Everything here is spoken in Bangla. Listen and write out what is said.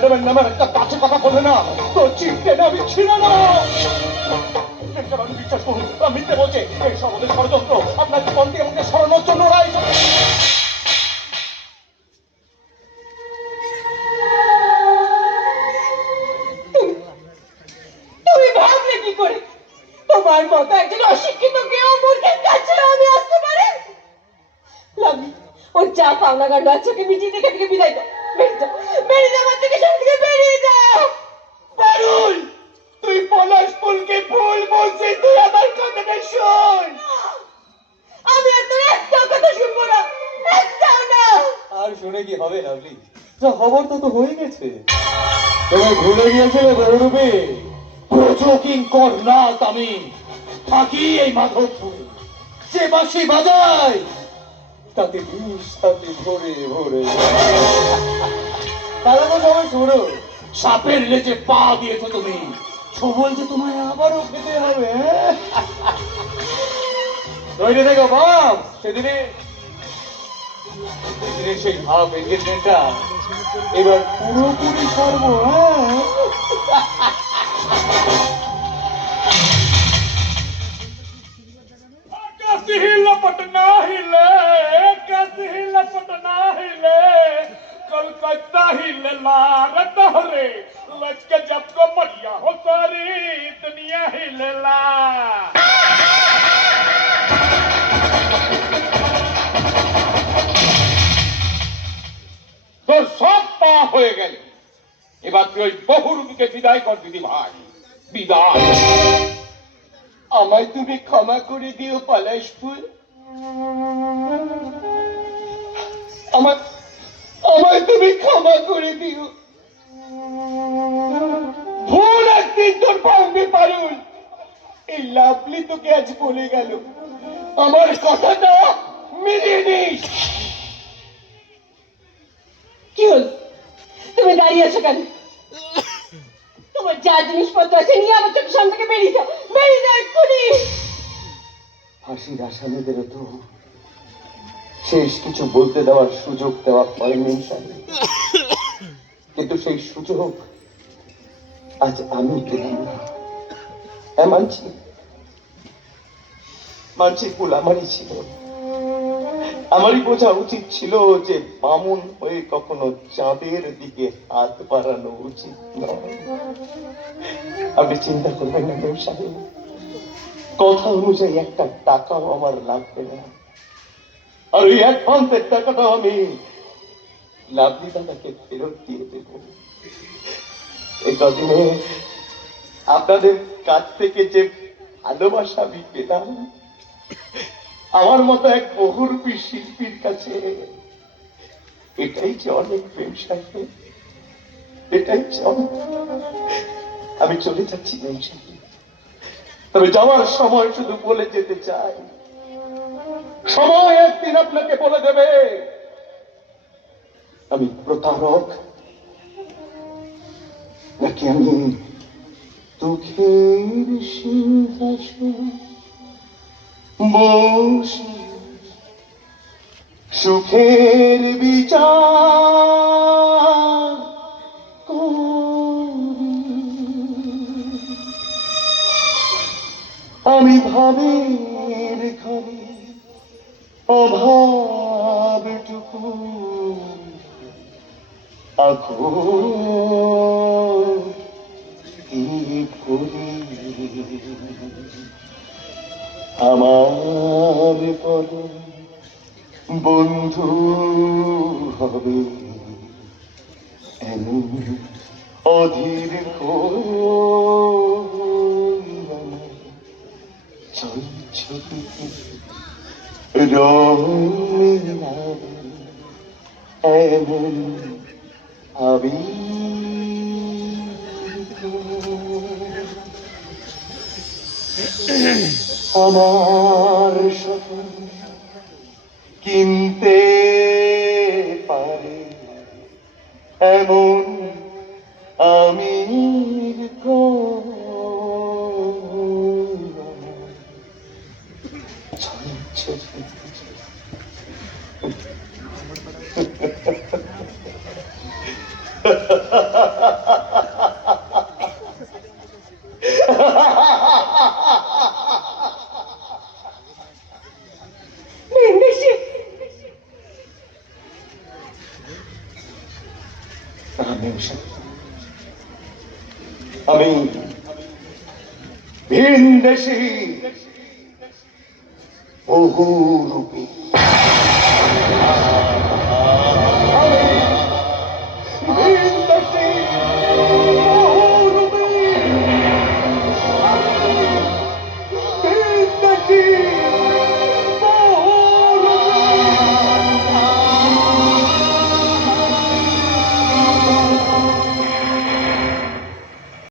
ম্যাডামের নামে একটা কাছে কথা বলে না। তো চিনতে আমি ছিল না। আমি তোমার মতো একজন অশিক্ষিত কেউ মূর্খের কাছে আমি আসতে পারি? ওর যা পাওনা গান্ড আছে বিদায় শোন। কি হবে লাভলি? যা খবর তো তো হয়ে গেছে। তোমায় ভুলে গিয়েছিলে বহুরূপে প্রচকিং কর না আমি থাকি এই মাধবপুরে। যে বাঁশি বাজায়। তাতে বিষ তাতে ভরে ভরে। তাহলে তো সবাই শোনো, সাপের লেজে পা দিয়েছ তুমি। ছবল যে তোমায় আবারও খেতে হবে হ্যাঁ? তৈরি থেকো বাপ, সেদিনে সেদিনে সেই ভাব এঙ্গেজমেন্টটা এবার পুরোপুরি সর্ব হ্যাঁ? ওই বহুরূপীকে বিদায় কর দিদি ভাই। বিদায়। আমায় তুমি ক্ষমা করে দিও পলাশ ফুল আমার আমায় তুমি ক্ষমা করে দিও। ভুল একদিন তোর ভাঙবে পারুল। এই লাভলি তোকে আজ বলে গেল। আমার কথাটা মিলিয়ে নিস। কি হল? তুমি দাঁড়িয়ে আছো কেন? যা জিনিসপত্র আছে, নিয়ে আমার চোখের সামনে থেকে বেরিয়ে যাও বেরিয়ে যাও এক্ষুনি। ফাঁসির আসামিদেরও তো শেষ কিছু বলতে দেওয়ার সুযোগ দেওয়া হয়নি কিন্তু সেই সুযোগ আজ আমি পেলাম না। হ্যাঁ মানছি। মানছি, ভুল আমারই ছিল। আমারই বোঝা উচিত ছিল যে বামুন হয়ে কখনো চাঁদের দিকে হাত বাড়ানো উচিত নয়। আপনি চিন্তা করবেন না সাহেব। কথা অনুযায়ী একটা টাকাও আমার লাগবে না। আর ওই এক অ্যাডভান্সের টাকাটাও আমি লাভলি দাদাকে ফেরত দিয়ে দেব। এই কদিনে আপনাদের কাছ থেকে যে ভালোবাসা আমি পেলাম আমার মতো এক বহুরূপী শিল্পীর কাছে এটাই যে অনেক প্রেম সাহেব, এটাই যে অনেক আমি চলে যাচ্ছি প্রেম সাহেব। তবে যাওয়ার সময় শুধু বলে যেতে চাই। সময় একদিন আপনাকে বলে দেবে। আমি প্রতারক। নাকি আমি দুঃখের সিংহাসন? বসে সুখের বিচার আমি ভাবের ঘরে অভাবটুকু আখো কি করি। আমার পদ বন্ধু হবে। এমন অধীর মিলাবে এমন আবির আমার কিনতে পারে। এমন আমি ছল ভিনদেশি আমি আমি ভিন দেশি বহুরূপী